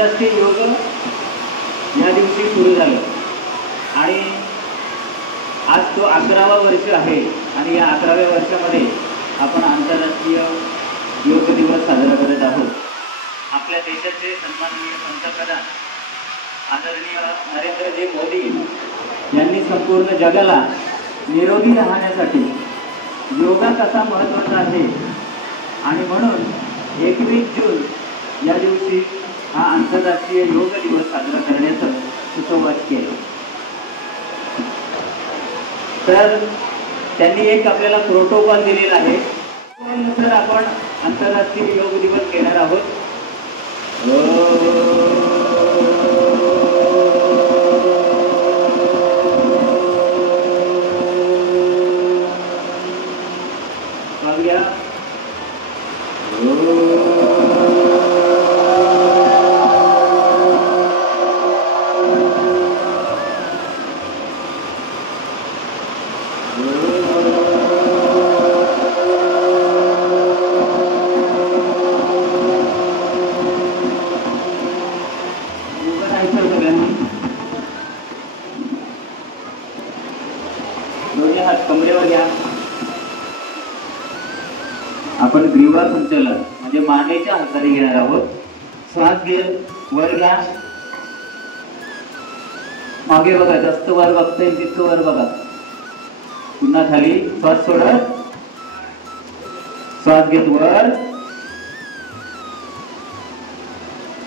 आंतरराष्ट्रीय योग या दिवशी सुरू झालं आणि आज तो 11वा वर्ष आहे आणि या 11व्या वर्षामध्ये आपण आंतरराष्ट्रीय योग दिवस साजरा करत आहोत. आपल्या देशाचे सन्माननीय पंतप्रधान आदरणीय नरेंद्रजी मोदी यांनी संपूर्ण जगाला निरोगी राहण्यासाठी योगा कसा महत्त्वाचा आहे आणि म्हणून 21 जून या दिवशी हा आंतरराष्ट्रीय योग दिवस साजरा करण्याचं सुतोवाच केलं. तर त्यांनी एक आपल्याला प्रोटोकॉल दिलेला आहे. त्यानुसार आपण आंतरराष्ट्रीय योग दिवस घेणार आहोत. दोन्ही हात कमरेवर घ्या. आपण ग्रीवा संचलन म्हणजे मानेच्या हाताने घेणार आहोत. श्वास घेत वर घ्या. मागे बघा, जास्त वर बघताय तितकं वर बघा. पुन्हा खाली. श्वास सोडत, श्वास घेत वर,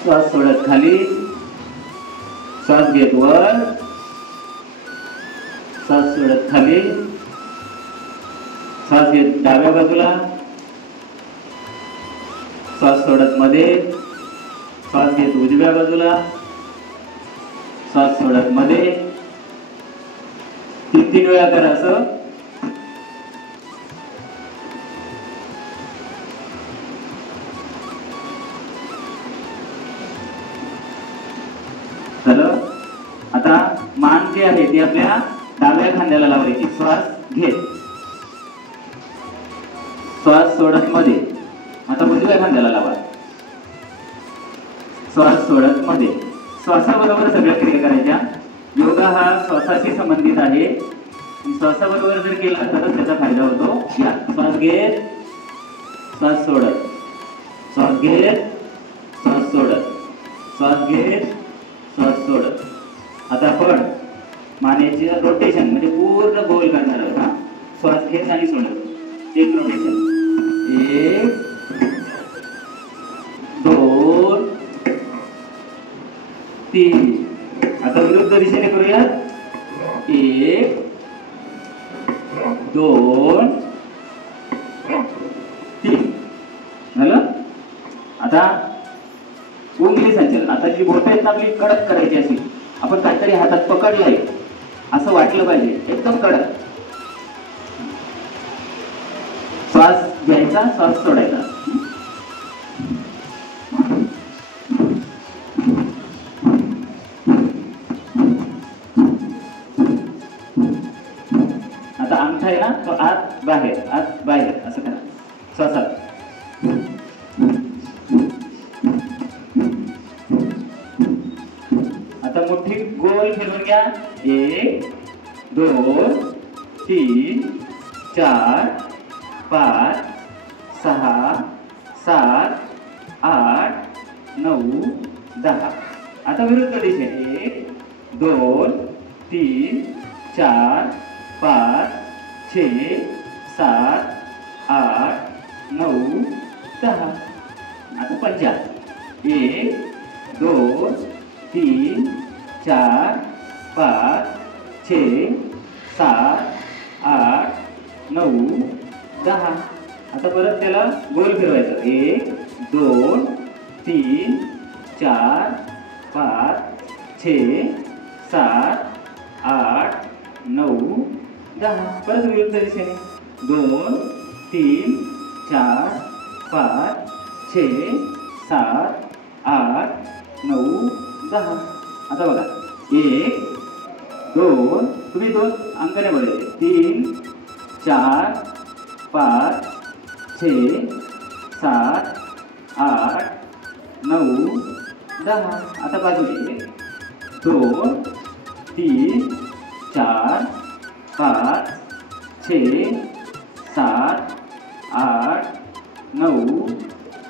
श्वास सोडत खाली, श्वास घेत वर, श्वास सोडत खाली, श्वास घेत डाव्या बाजूला, श्वास सोडत मध्ये, श्वास घेत उजव्या बाजूला, श्वास सोडत मध्ये. 3 वेळा करा असं. झालं. आता मान जी आहे ती आपल्या डाव्या खांद्याला लावायची. श्वास घेत, श्वास सोडत मध्ये. आता उजव्या खांद्याला लावा. श्वास सोडत मध्ये. श्वासाबरोबर सगळ्या क्रिया करायच्या. योगा हा श्वासाशी संबंधित आहे. श्वासाबरोबर जर केला तरच त्याचा फायदा होतो. या श्वास घेत, श्वास सोडत, श्वास घेत, श्वास सोडत, श्वास घेत, श्वास सोडत. आता आपण मानेचे रोटेशन म्हणजे पूर्ण गोल करणार आहोत. हा श्वास घेत आणि सोडत. एक रोटेशन. 1 2 3. आता विरुद्ध दिशेने करूया. 1 2 3. झालं. आता उंगली संचलन. आता जी बोटं आहेत आपली कडक करायची असेल. आपण काहीतरी हातात पकडलंय असं वाटलं पाहिजे. एकदम कडक. श्वास घ्यायचा, श्वास सोडायचा. आता अंगठा आहे ना तो आत बाहेर, आत बाहेर असं करा. श्वासात. आता मुठ्ठी गोल फिरवून घ्या. 1 2 3 4 5 6 7 8 9 10. आता विरुद्ध दिशेने 1 2 3 4 5 6 7 8 9 10. आता 50. 1 2 3 4 5 6 7 8 9 10. आता परत त्याला गोल फिरवायचं. 1 2 3 4 5 6 7 8 9 10. परत विरुद्ध दिशेने 2 3 4 5 6 7 8 9 10. आता बघा. 1 2 तुम्ही 2 अंकाने बोलायचे. 3 4 5 6 7 8 9 10. आता बाजूने 2 3 4 5 6 7 8 9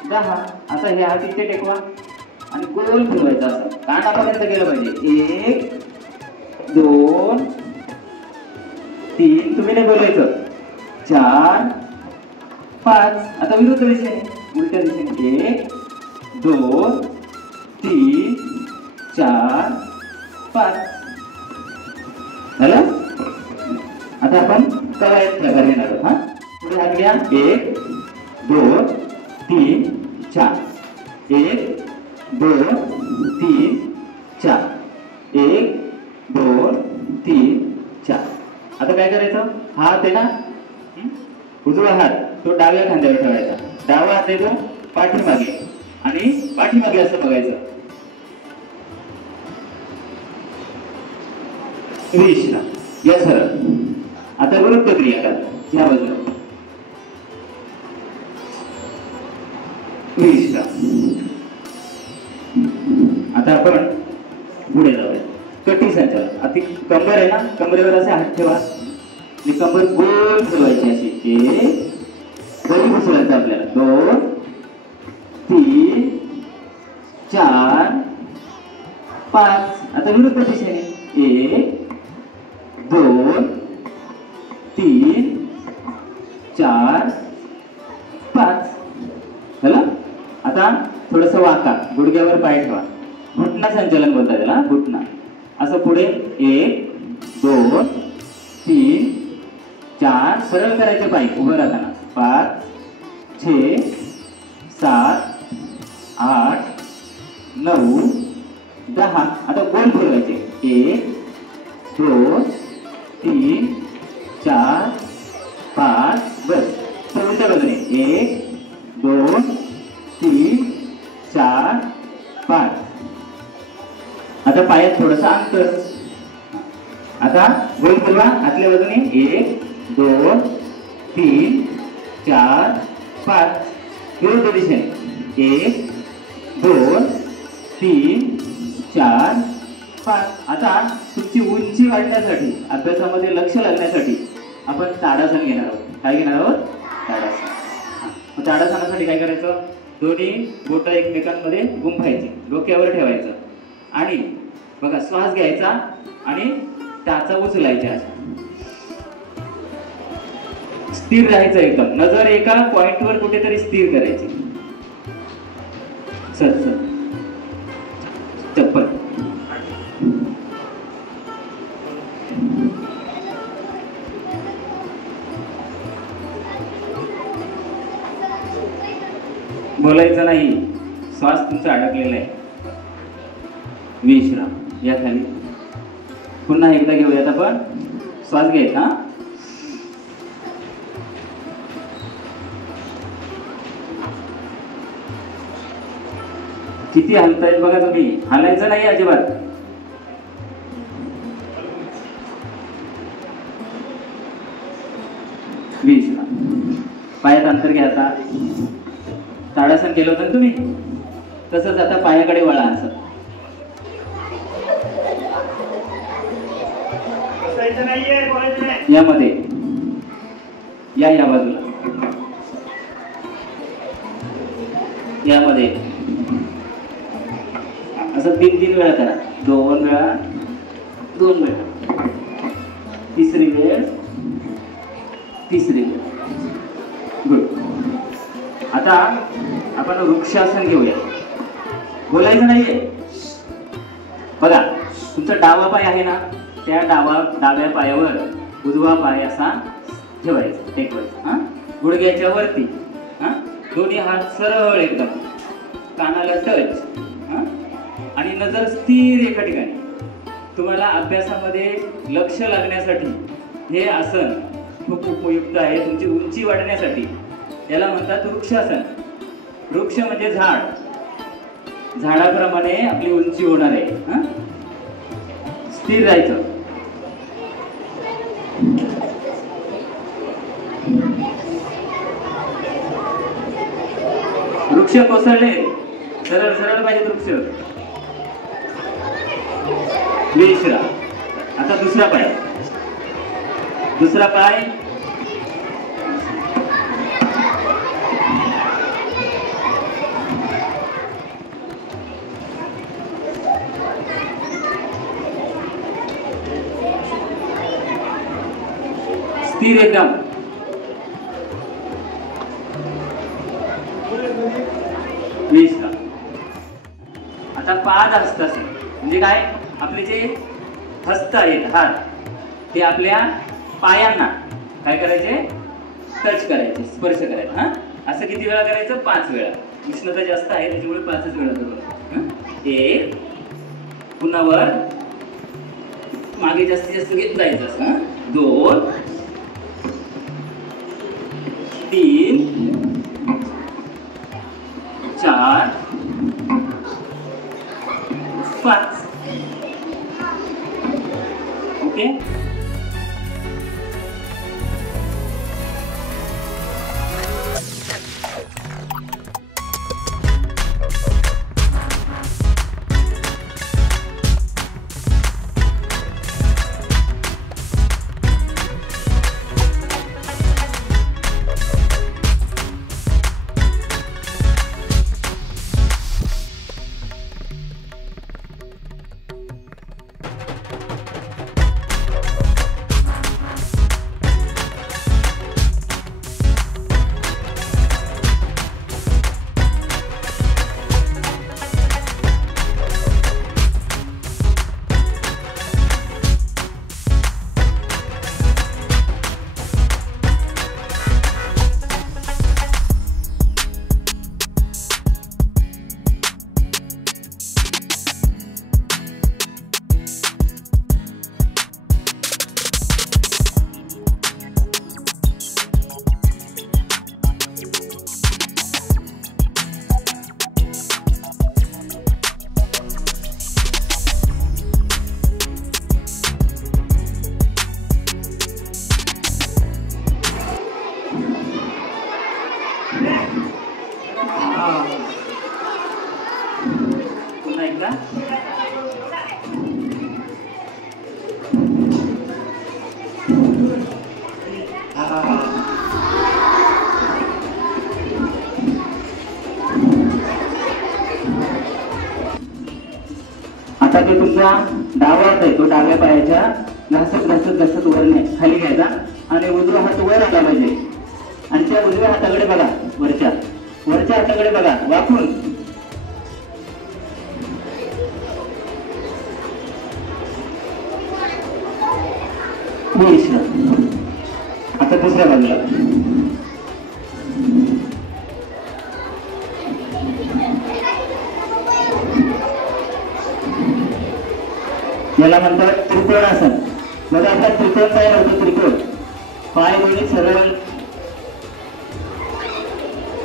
10. आता हे हात इथे टेकवा आणि गोल फिरवायचा असं कानापर्यंत गेलं पाहिजे. 1 2 3 तुम्ही नाही बोलायचं. 4 5. आता विरुद्ध दिशेने उलट्या दिशेने 1 2 3 4 5. झालं. आता आपण कवायत प्रकारे येणार आहोत. हा पुढे हात घ्या. 1 2 3 4 1 2 3 4 1 2 3 4. आता काय करायचं. हात आहे ना उजवा हात तो डाव्या खांद्यावर ठेवायचा. डावा हात आहे तो पाठीमागे आणि पाठीमागे असं बघायचं. विश्राम. या सरळ. आता विरुद्ध क्रिया करा. या बाजूला विश्राम. आता आपण पुढे जाऊया. कटी संचालन. आता कंबर आहे ना कमरेवर असे हात ठेवा आणि कंबर गोल फिरवायची अशी. 1 गोल फिरवायचं आपल्याला. 2 3 4 5. आता विरुद्ध दिशेने 1 2 3 4 5. झालं. आता थोडस वाका गुडघ्यावर पाय ठेवा. घुटना संचालन बोलतात त्याला. घुटना असं पुढे 1 2 3 4 सरळ करायचे पाय उभं राहताना. 5 6 7 8 9 10. आता गोल फिरवायचे. 1 2 3 4 5. बस. उलट्या बाजूने 1 2 3 4 5. आता पायात थोडंसं अंतर. आता गोल फिरवा आतल्या बाजूने. 1 2 3 4 5. विरुद्ध दिशेने 1 2 3 4 5. आता तुमची उंची वाढण्यासाठी अभ्यासामध्ये लक्ष लागण्यासाठी आपण ताडासन घेणार आहोत. काय घेणार आहोत. ताडासन. ताडासनासाठी काय करायचं. दोन्ही बोटं एकमेकांमध्ये गुंफायची. डोक्यावर ठेवायचं आणि बघा श्वास घ्यायचा आणि टाचा उचलायच्या. स्थिर राहायचं एकदम. नजर एका पॉइंटवर कुठेतरी स्थिर करायची. सर चप्पल. बोलायचं नाही. श्वास तुमचा अडकलेला आहे. विश्राम. या खाली. पुन्हा एकदा घेऊयात आपण. श्वास घ्यायचा. किती हलतायत बघा तुम्ही. हलायचं नाही अजिबात. विश्राम. पायात अंतर घ्या. आता ताडासन केलं होतं ना तुम्ही तसंच आता पायाकडे वळा. असं यामध्ये या बाजूला यामध्ये असं 3 वेळा करा. 2 वेळा 2 वेळा. तिसरी वेळ. गुड. आता आपण वृक्षासन घेऊया. बोलायचं नाहीये. बघा तुमचा डावा पाय आहे ना त्या डाव्या पायावर उजवा पाय असा ठेवायचा. टेकवायचा. हा गुडघ्याच्या वरती. हा दोन्ही हात सरळ एकदम कानाला टच. हा आणि नजर स्थिर एका ठिकाणी. तुम्हाला अभ्यासामध्ये लक्ष लागण्यासाठी हे आसन खूप उपयुक्त आहे. तुमची उंची वाढण्यासाठी. याला म्हणतात वृक्षासन. वृक्ष म्हणजे झाड. झाडाप्रमाणे आपली उंची होणार आहे. स्थिर राहायचं. वृक्ष कोसळले सरळ सरळ पाहिजे वृक्ष. विश्रा. आता दुसरा पाय. दुसरा पाय स्थिर एकदम. विश्रा. आता पाद हस्तासन म्हणजे काय, आपले जे हस्त आहेत हात ते आपल्या पायांना काय करायचे, टच करायचे, स्पर्श करायचा. हा असं किती वेळा करायचं, 5 वेळा. उष्णता जास्त आहे त्याच्यामुळे 5च वेळा करू. एक, पुन्हा वर मागे जास्तीत जास्त घेत जायचं असं. 2, 3, 4, 5. ओके. पुन्हा एकदा. आता ते तुमचा डावा हात आहे तो डाव्या पायाच्या घसत घसत घसत वर खाली घ्यायचा आणि उजवा हात वर आला पाहिजे आणि त्या उजव्या हाताकडे बघा, वरच्या हाताकडे बघा वाकून. आता दुसऱ्या बाजूला. याला म्हणतात त्रिकोणासन. बघा आपला त्रिकोण तयार होतो. त्रिकोण पाय दोन्ही सरळ,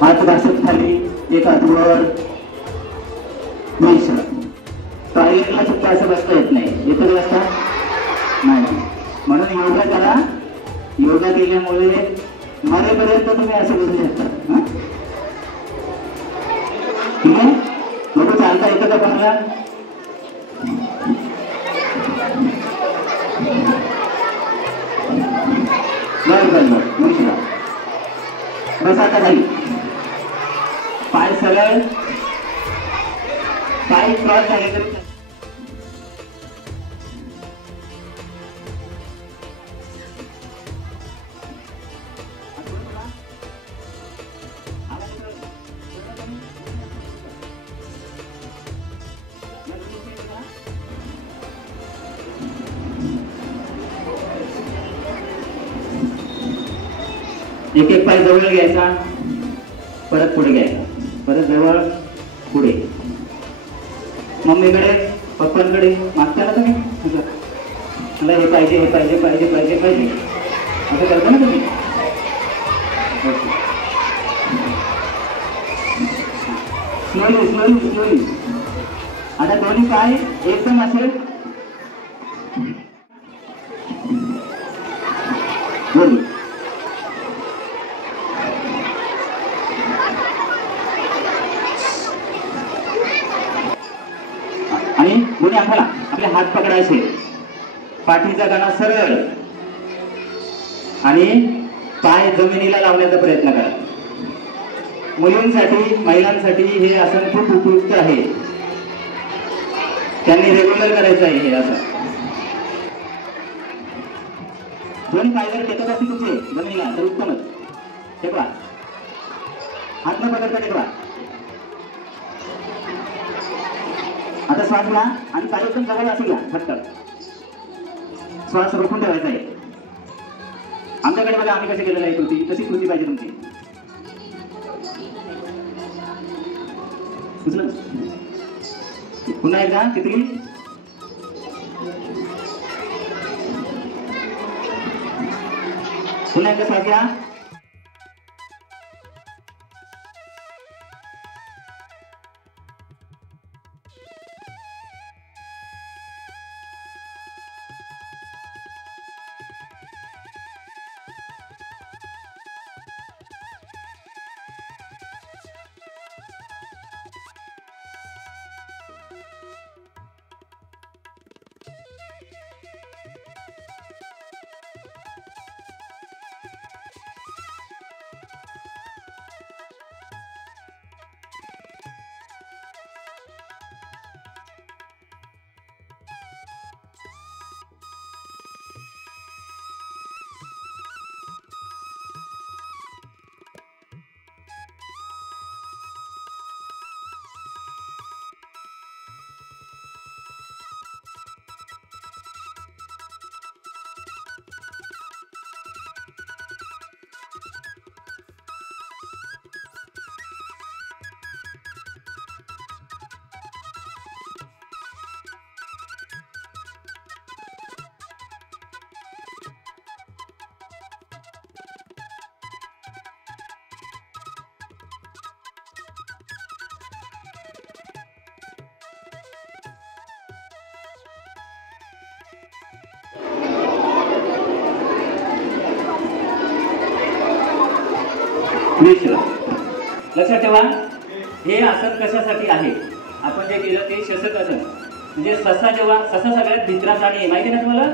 हात घासत खाली, एक हात वर. टॉयलेटला सुद्धा असं बसता येत नाही. येतं बसता नाही. म्हणून योगा करा. योगा केल्यामुळे मरेपर्यंत तुम्ही असं बसू शकता. ठीक आहे. बघू चालता येतं का तुम्हाला. बस आता खाली. पाय सरळ, पाय क्रॉस झाले तरी एक एक पाय जवळ घ्यायचा, परत पुढे घ्यायचा, परत जवळ पुढे. मम्मीकडे पप्पांकडे मागता ना तुम्ही, मला हे पाहिजे, हे पाहिजे, पाहिजे पाहिजे पाहिजे असं करता ना तुम्ही. Slowly slowly slowly. आता दोन्ही पाय एकदम असेल बोली. आणि दोन्ही अंगाला आपले हात पकडायचे, पाठीचा कणा सरळ आणि पाय जमिनीला लावण्याचा प्रयत्न करा. मुलींसाठी महिलांसाठी हे आसन खूप उपयुक्त आहे. त्यांनी रेग्युलर करायचं आहे हे आसन. दोन पाय जर टेकत असतील तुमचे जमिनीला तर उत्तमच. टेकवा, हात न पकडता टेकवा. आता श्वास घ्या आणि पाय एकदम जवळ असे घ्या. फटकन श्वास रोखून ठेवायचा आहे. आमच्याकडे बघा आम्ही कसे केलेलं आहे कृती, कशी कृती पाहिजे तुमची. पुन्हा एकदा तिथली पुन्हा एकदा श्वास घ्या. लक्षात ठेवा, हे आसन कशासाठी आहे. आपण जे केलं ते शशक आसन. म्हणजे ससा सगळ्यात भित्रा प्राणी आहे, माहिती ना तुम्हाला.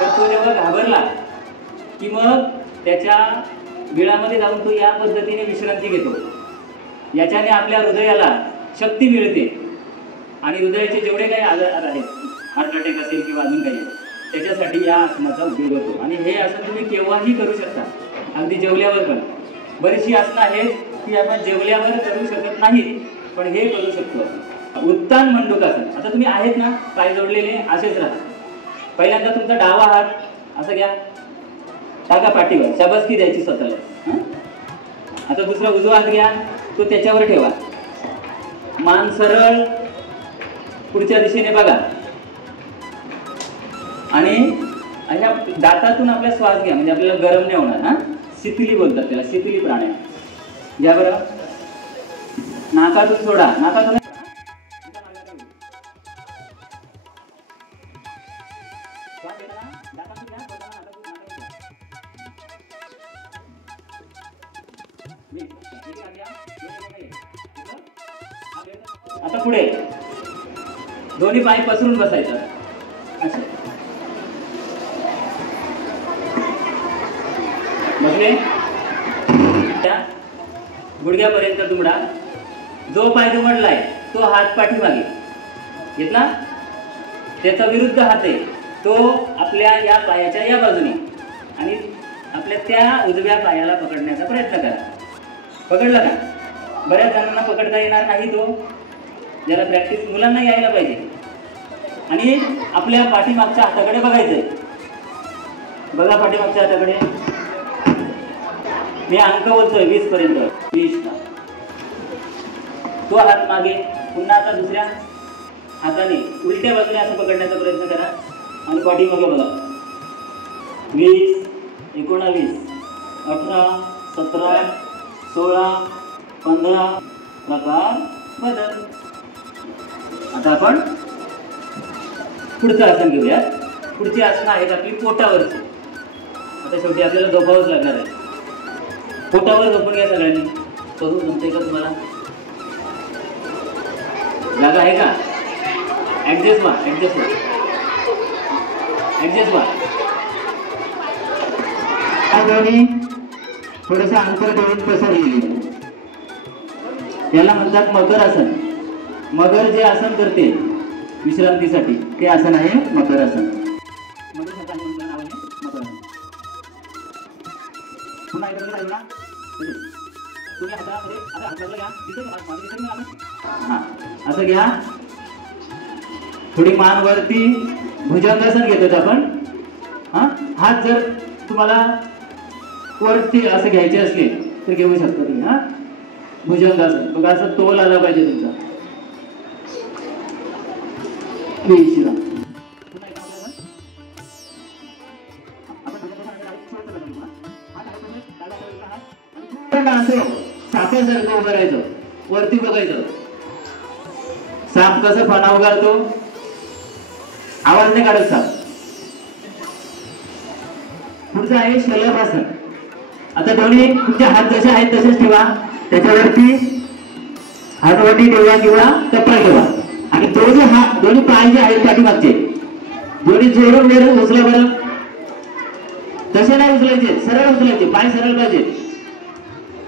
तर तो जेव्हा घाबरला की मग त्याच्या बिळामध्ये जाऊन तो या पद्धतीने विश्रांती घेतो. याच्याने आपल्या हृदयाला शक्ती मिळते आणि हृदयाचे जेवढे काही आजार आहेत, हार्ट अटॅक असेल किंवा अजून काही, त्याच्यासाठी या आसनाचा उपयोग होतो. आणि हे आसन तुम्ही केव्हाही करू शकता, अगदी जेवल्यावर पण. बरीचशी आसनं आहेत की आपण जेवल्यावर करू शकत नाही, पण हे करू शकतो. उत्तान मंडूकासन. आता तुम्ही आहेत ना पाय जोडलेले, असेच राहा. पहिल्यांदा तुमचा डावा हात असं घ्या, टाका पाठीवर, शाबासकी द्यायची स्वतःला. आता दुसरा उजवा हात घ्या, तो त्याच्यावर ठेवा. मान सरळ पुढच्या दिशेने बघा आणि अशा दातातून आपल्या श्वास घ्या, म्हणजे आपल्याला गरम नाही होणार. हा, शिथिली बोलतात त्याला, शिथिली प्राणायाम. घ्या बरं. नाकातून सोडा, नाकातून आता पुढे दोन्ही पाय पसरून बसायचं. असं बसले, त्या गुडघ्यापर्यंत दुमडा. जो पाय दुमडलाय तो हात पाठीमागे घेतला, त्याचा विरुद्ध हात आहे तो आपल्या या पायाच्या या बाजूने आणि आपल्या त्या उजव्या पायाला पकडण्याचा प्रयत्न करा. पकडला का? बऱ्याच जणांना पकडता येणार नाही, तो ज्याला प्रॅक्टिस मुलांना यायला पाहिजे. आणि आपल्या पाठीमागच्या हाताकडे बघायचंय. बघा पाठीमागच्या हाताकडे. मी अंक बोलतोय 20 पर्यंत. 20 तो हात मागे. पुन्हा आता दुसऱ्या हाताने उलट्या बाजूने असं पकडण्याचा प्रयत्न करा आणि पाठीमागे बघा. 20, 19, 18, 17, 16, 15. प्रकार बदल. आता आपण पुढचं आसन घेऊया. पुढची आसनं आहेत आपली पोटावरची. आता शेवटी आपल्याला झोपावंच लागणार आहे. पोटावर झोपून घ्या सगळ्यांनी. करू जमते का तुम्हाला? जागा आहे का? ऍडजस्ट व्हा ऍडजस्ट व्हा ऍडजस्ट व्हा. दोन्ही थोडंसं अंतर ठेवून पसरलेली, याला म्हणतात मकर आसन. मगर जे आसन करते विश्रांतीसाठी ते आसन आहे मकर आसन. पुन्हा एकदा राहिला तुम्ही हातामध्ये आता हाताला घ्या, हा असं घ्या. थोडी मान वरती, भुजंगासन घेतो आपण. हा हात जर तुम्हाला वरती असं घ्यायचे असले तर घेऊ शकता तुम्ही. हा भुजंगासन बघा, असं तोल आला पाहिजे तुमचा. सापासारखं उभं राहायचं, वरती बघायचं. साप कसं फणा उगारतो, आवाज नाही काढत साप. पुढचं आहे शलभासन. आता दोन्ही तुमचे हात जसे आहेत तसेच ठेवा, त्याच्यावरती हातवटी ठेवा किंवा कपडा ठेवा. आणि दोन्ही पाय जे आहेत पाठीमागचे दोन्ही जोडून उचला बरं. तसे नाही उचलायचे, सरळ उचलायचे, पाय सरळ पाहिजे.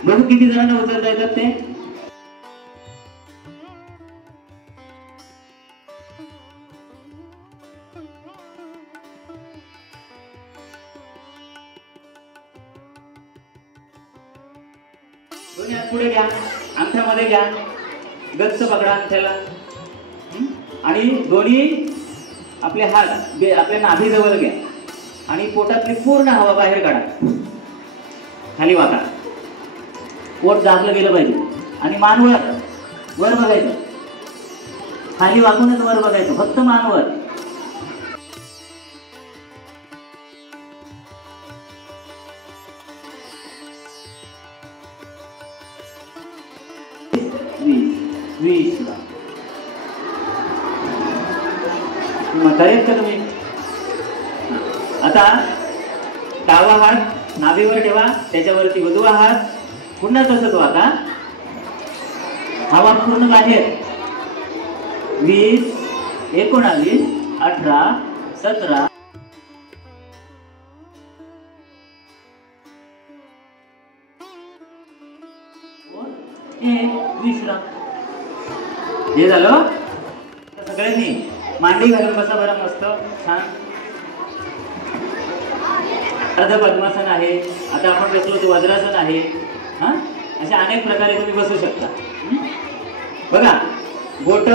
बघू किती जणांना उचलता येतात ते. दोन्ही हात पुढे घ्या, अंगठ्यामध्ये घ्या, गच्च पकडा अंगठ्याला. आणि दोन्ही आपले हात आपल्या नाभीजवळ घ्या आणि पोटातली पूर्ण हवा बाहेर काढा. खाली वाका, पोट दाबलं गेलं पाहिजे. आणि मान वर बघायचं, खाली वाकूनच वर बघायचं, फक्त मान वर. म्हातारेत का तुम्ही? आता डावा हात नाभीवर ठेवा, त्याच्यावरती उजवा हात. पुन्हा तसंच वाका, हवा पूर्ण बाहेर. 20, 19, 18, 17. विश्राम. हे झालं. सगळ्यांनी मांडी घालून बसा बरं, मस्त छान. अर्ध पद्मासन आहे. आता आपण बसलो तो वज्रासन आहे. हा असे अनेक प्रकारे तुम्ही बसू शकता. बघा बोट,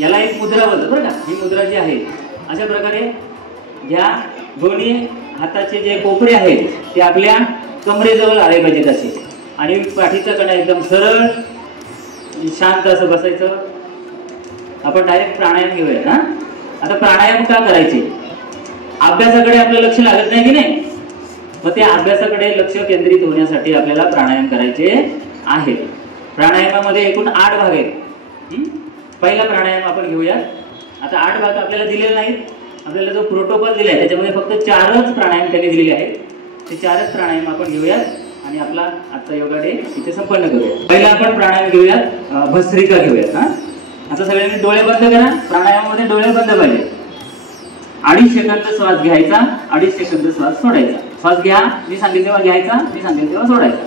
याला एक मुद्रा बोलतो बरं का. ही मुद्रा जी आहे अशा प्रकारे ह्या दोन्ही हाताचे जे कोपरे आहेत ते आपल्या कमरेजवळ आले पाहिजेत असे. आणि पाठीचा कणा एकदम सरळ शांत असं बसायचं. आपण डायरेक्ट प्राणायाम घेऊया. ना आता प्राणायाम का करायचे? अभ्यासाकडे आपलं लक्ष लागत नाही की नाही, मग त्या अभ्यासाकडे लक्ष केंद्रित होण्यासाठी आपल्याला प्राणायाम करायचे आहे. प्राणायामामध्ये एकूण 8 भाग आहेत. पहिला प्राणायाम आपण घेऊया. आता 8 भाग आपल्याला दिलेले नाहीत. आपल्याला जो प्रोटोकॉल दिलाय त्याच्यामध्ये फक्त 4च प्राणायाम त्यांनी दिलेले आहेत. ते 4च प्राणायाम आपण घेऊयात आणि आपला आजचा योगा डे इथे संपन्न करूया. पहिला आपण प्राणायाम घेऊयात, भस्त्रिका घेऊयात. हा आता सगळ्यांनी डोळे बंद करा. प्राणायामामध्ये डोळे बंद पाहिजे. 2.5 सेकंद श्वास घ्यायचा, 2.5 सेकंद श्वास सोडायचा. श्वास घ्या, मी सांगेल तेव्हा घ्यायचा, मी सांगेल तेव्हा सोडायचा.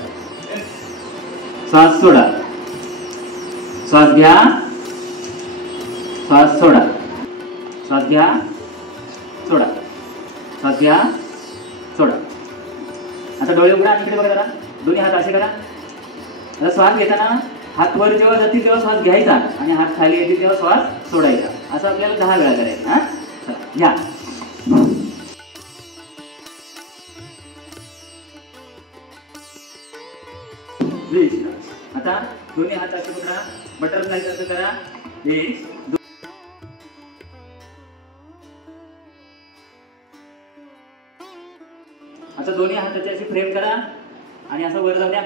श्वास सोडा, श्वास घ्या, श्वास सोडा, श्वास घ्या, सोडा, श्वास घ्या, सोडा. आता डोळे उघडा आणि इकडे बघा जरा. दोन्ही हात असे करा. आता श्वास घेताना हात वर जेव्हा जातील तेव्हा श्वास घ्यायचा आणि हात खाली येतील तेव्हा श्वास सोडायचा. असं आपल्याला 10 वेळा करायचं. हा घ्या. आता दोन्ही हात असे पकडा, बटरफ्लाय असं करा. 1, 2. आता दोन्ही हाताची अशी फ्रेम करा आणि असं वर जाऊ द्या.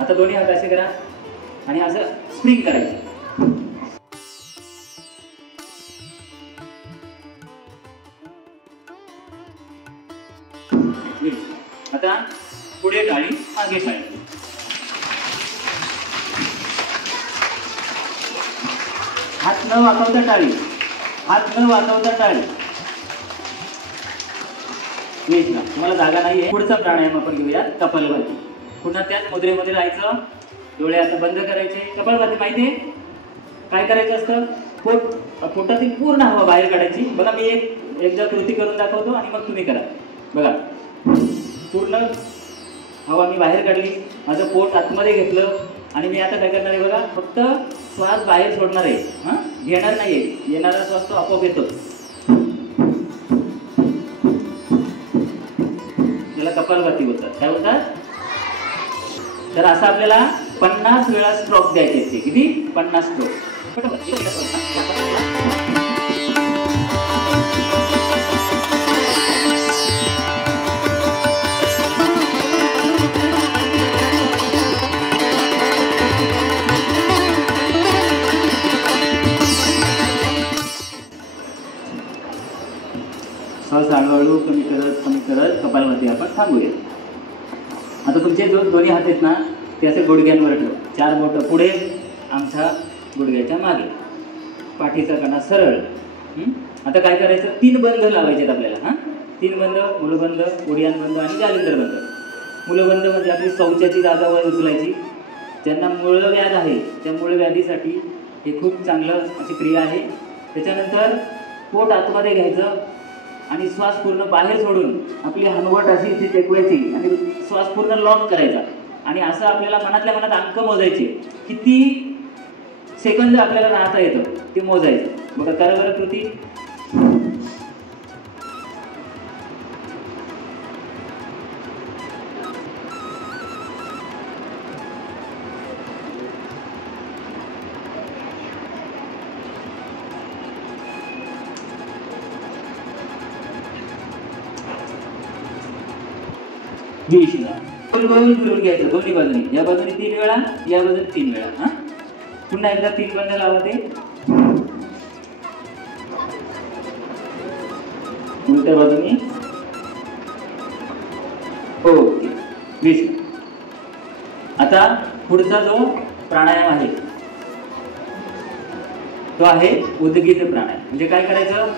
आता दोन्ही हात असे करा आणि असं स्प्रिंग करायचं. टाळी, मागे टाळी. हात न वाकवता टाळी, हात न वाकवता टाळी. तुम्हाला जागा नाहीये. पुढचा प्राणायाम आपण घेऊया, कपालभाती. पुन्हा त्याच मुद्रेमध्ये राहायचं. डोळे आता बंद करायचे. कपालभाती माहितीये काय करायचं असतं? पोटातील पूर्ण हवा बाहेर काढायची. बघा मी एकदा कृती करून दाखवतो आणि मग तुम्ही करा. बघा पूर्ण हवा मी बाहेर काढली, माझं पोट आतमध्ये घेतलं आणि मी आता काय करणार आहे बघा, फक्त श्वास बाहेर सोडणार आहे. हां, घेणार नाहीये. येणारा श्वास तो आपोआप येतो. त्याला कपालभाती बोलतात. काय बोलतात? तर असं आपल्याला 50 वेळा स्ट्रोक द्यायचे असते. किती? 50 स्ट्रोक. श्वास हळूहळू कमी करत कपालभाती आपण थांबूया. आता तुमचे दोन्ही हात आहेत ना, ते असे गुडघ्यांवर ठेवा. 4 बोटं पुढे, अंगठा गुडघ्याच्या मागे, पाठीचा कणा सरळ. आता काय करायचं? 3 बंद लावायचे आहेत आपल्याला. हां, 3 बंद: मूलबंध, उडियान बंद आणि जालिंदर बंद. मूलबंध म्हणजे आपली शौचाची जागा वर उचलायची. ज्यांना मूळव्याध आहे त्या मूळव्याधीसाठी हे खूप चांगलं अशी क्रिया आहे. त्याच्यानंतर पोट आतमध्ये घ्यायचं आणि श्वास पूर्ण बाहेर सोडून आपली हनवट अशी इथे टेकवायची आणि श्वास पूर्ण लॉक करायचा. आणि असं आपल्याला मनातल्या मनात अंक मोजायचे. किती सेकंद आपल्याला राहता येतं ते मोजायचं. बघा, करा बरं कृती. गोल फिरून घ्यायचं दोन्ही बाजूनी. या बाजूने 3 वेळा, या बाजूने 3 वेळा. हा, पुन्हा एकदा 3 बंद लावा. ते उलट्या बाजूनी. हो, 20. आता पुढचा जो प्राणायाम आहे तो आहे उद्गीत प्राणायाम. म्हणजे काय करायचं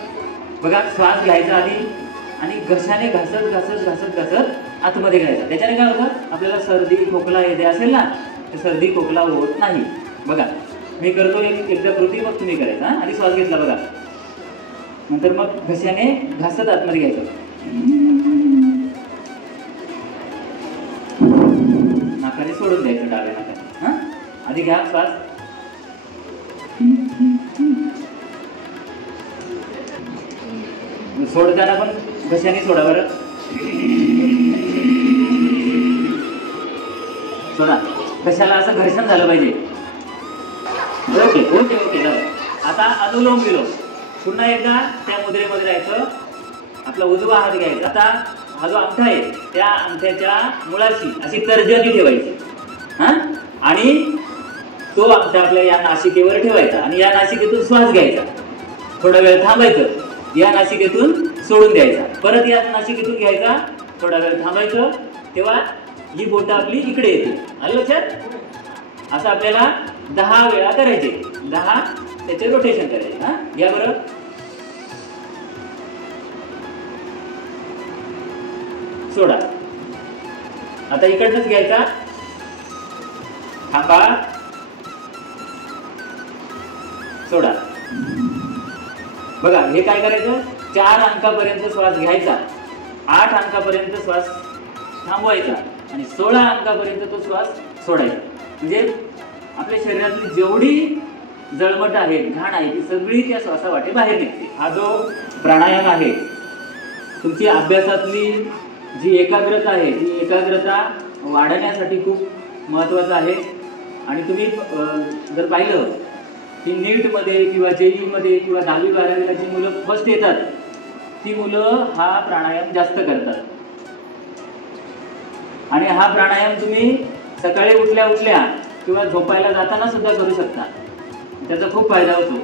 बघा, श्वास घ्यायचा आधी आणि घशाने घासत घासत घासत घासत आतमध्ये घ्यायचा. त्याच्याने काय होतं? आपल्याला सर्दी खोकला येते असेल ना, तर सर्दी खोकला होत नाही. बघा मी करतो एकदा कृती, मग तुम्ही करायचं. हां, आधी श्वास घेतला बघा, नंतर मग घशाने घासत आतमध्ये घ्यायचं. नाकाने सोडून द्यायचं डाव्या नाकाने. हां, आधी घ्या श्वास. सोडताना पण घशाने सोडा बरं. सोडा. कशाला असं घर्षण झालं पाहिजे. ओके ओके ओके झालं. आता अनुलोम विलोम. पुन्हा एकदा त्या मुद्रेमध्ये राहायचं. आपला उजवा हात घ्यायचा. आता हा जो अंगठा आहे त्या अंगठ्याच्या मुळाशी अशी तर्जनी ठेवायची. हां, आणि तो अंगठा आपल्या या नासिकेवर ठेवायचा आणि या नासिकेतून श्वास घ्यायचा. थोडा वेळ थांबायचं. या नासिकेतून सोडून द्यायचा. परत या नासिकेतून घ्यायचा. थोडा वेळ थांबायचं. तेव्हा ही बोटं आपली इकडे येते. आलं लक्षात? असं आपल्याला 10 वेळा करायचे. 10 त्याचे रोटेशन करायचे. हां, घ्या बरं. सोडा. आता इकडनंच घ्यायचा. थांबा. सोडा. बघा हे काय करायचं? 4 अंकापर्यंत श्वास घ्यायचा, 8 अंकापर्यंत श्वास थांबवायचा आणि 16 अंकापर्यंत तो श्वास सोडायचा. म्हणजे आपल्या शरीरातली जेवढी जळमट आहे, घाण आहे, ती सगळी त्या श्वासावाटे बाहेर निघते. हा जो प्राणायाम आहे तुमची अभ्यासातली जी एकाग्रता आहे ती एकाग्रता वाढवण्यासाठी खूप महत्त्वाचं आहे. आणि तुम्ही जर पाहिलं की नीटमध्ये किंवा JEE किंवा 10वी 12वीला जी मुलं फर्स्ट येतात ती मुलं हा प्राणायाम जास्त करतात. आणि हा प्राणायाम तुम्ही सकाळी उठल्या उठल्या किंवा झोपायला जाताना सुद्धा करू शकता. त्याचा खूप फायदा होतो.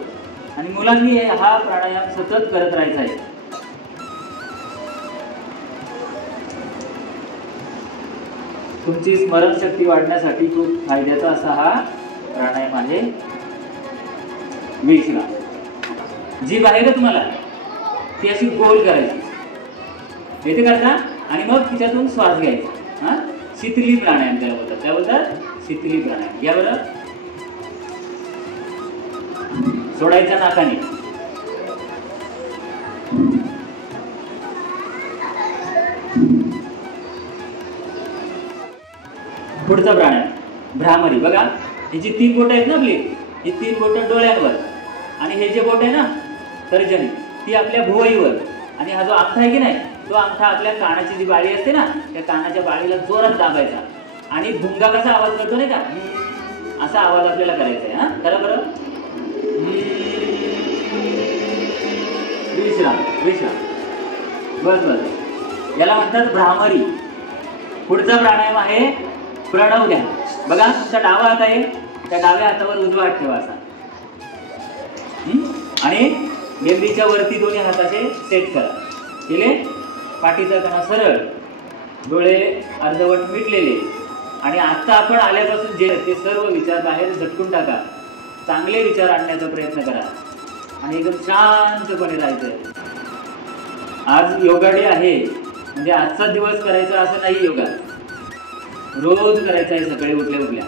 आणि मुलांनी हा प्राणायाम सतत करत राहायचा आहे. तुमची स्मरणशक्ती वाढण्यासाठी खूप फायद्याचा असा हा प्राणायाम आहे विश्राम। जीभ आहे का तुम्हाला ती अशी गोल करायची येते करता आणि मग तिच्यातून श्वास घ्यायचा। हा शीतली प्राणायाम त्याला बोलतात, काय बोलतात शीतली प्राणायाम। या बरं सोडायच्या नाकाने, पुढचा प्राणायाम भ्रामरी। बघा ही जी 3 बोटं आहेत ना आपली, ही 3 बोटं डोळ्यांवर आणि हे जे बोट आहे ना तर्जनी ती आपल्या भुवईवर, आणि हा जो अंगठा आहे की नाही तो अंगठा आपल्या कानाची जी बाळी असते ना त्या कानाच्या बाळीला जोरात दाबायचा आणि भुंगा कसा आवाज करतो नाही का असा आवाज आपल्याला करायचा आहे। हा करा बरं, विश्राम विश्राम, बस बस, याला म्हणतात भ्रामरी। पुढचा प्राणायाम आहे प्रणव ध्यान। बघा तुमचा डावा हात आहे, त्या डाव्या हातावर उजवा हात ठेवा असा आणि मेंदीच्या वरती दोन्ही हात असे सेट करा, केले, पाठीचा कणा सरळ, डोळे अर्धवट मिटलेले, आणि आता आपण आल्यापासून जे ते सर्व विचार बाहेर झटकून टाका, चांगले विचार आणण्याचा प्रयत्न करा आणि एकदम शांतपणे राहायचं। आज योगा डे आहे म्हणजे आजचा दिवस करायचा असं नाही, योगा रोज करायचा आहे सकाळी उठल्या उठल्या,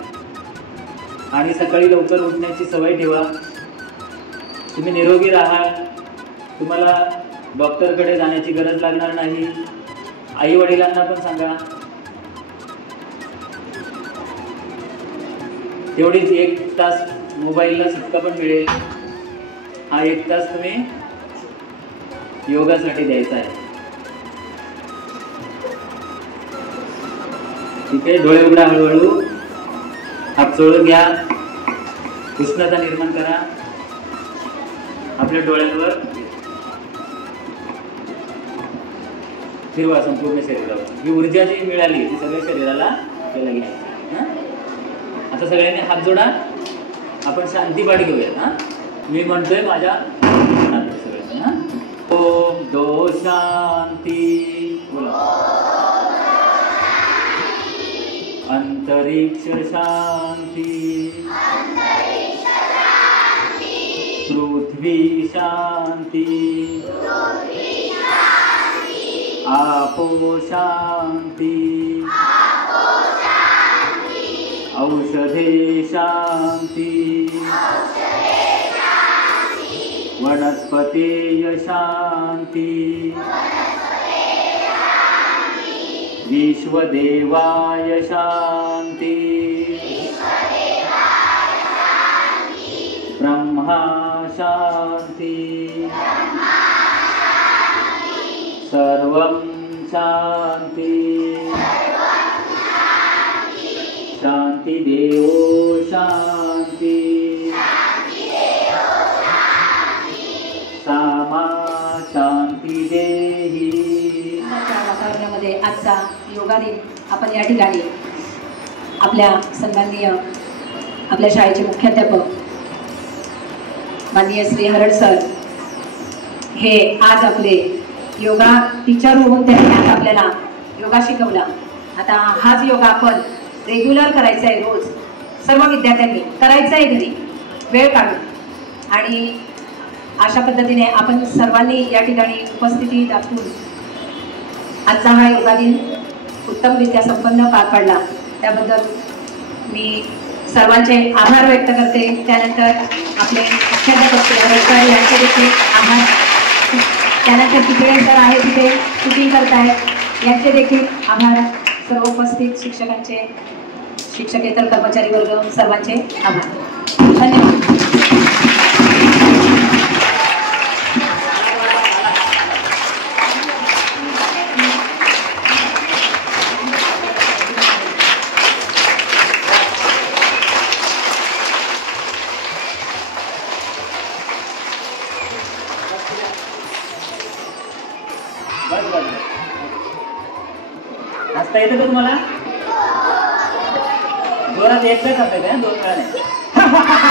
आणि सकाळी लवकर उठण्याची सवय ठेवा। तुम्ही निरोगी राहा, तुम्हाला डॉक्टरकडे जाण्याची गरज लागणार नाही। आई वडिलांना पण सांगा, तेवढीच 1 तास मोबाईलला सुट्टा पण मिळेल, हा 1 तास तुम्ही योगासाठी द्यायचा आहे। ठीक आहे, डोळे उघडा, हळूहळू हात चोळून घ्या, उष्णता निर्माण करा आपल्या डोळ्यांवर, फिरवा संपूर्ण शरीरावर। ही ऊर्जा जी मिळाली ती सगळ्या शरीराला त्याला घ्यायची। आता सगळ्यांनी हात जोडा, आपण शांती पाठ घेऊयात। हा मी म्हणतोय माझ्या सगळ्यांनी, हा ओम दो शांती, बोला अंतरिक्ष शांती, पृथ्वी शांती, आपो शांती, औषधे शांती, वनस्पतेय शांती, विश्वदेवाय शांती, ब्रह्मा शांती, सर्वं शांती, शांति देवो शांती, सामा शांती देही। वातावरणामध्ये आजचा योगा दिन आपण या ठिकाणी आपल्या सन्माननीय आपल्या शाळेचे मुख्याध्यापक माननीय श्री हरड सर हे आज आपले योगा टीचर होऊन त्यांनी आज आपल्याला योगा शिकवला। आता हाच योगा आपण रेग्युलर करायचा आहे, रोज सर्व विद्यार्थ्यांनी करायचा आहे घरी वेळ काढून, आणि अशा पद्धतीने आपण सर्वांनी या ठिकाणी उपस्थिती दाखवून आजचा हा योगा दिन उत्तमरित्या संपन्न पार पाडला, त्याबद्दल मी सर्वांचे आभार व्यक्त करते। त्यानंतर आपले मुख्याध्यापक यांचे देखील आभार, त्यानंतर तिथे सर आहे तिथे शूटिंग करतायत यांचे देखील आभार, सर्व उपस्थित शिक्षकांचे, शिक्षकेतर कर्मचारी वर्ग सर्वांचे आभार, धन्यवाद। हसता येतं का तुम्हाला? जोरात एकदा करताय का? 2 वेळा नाही।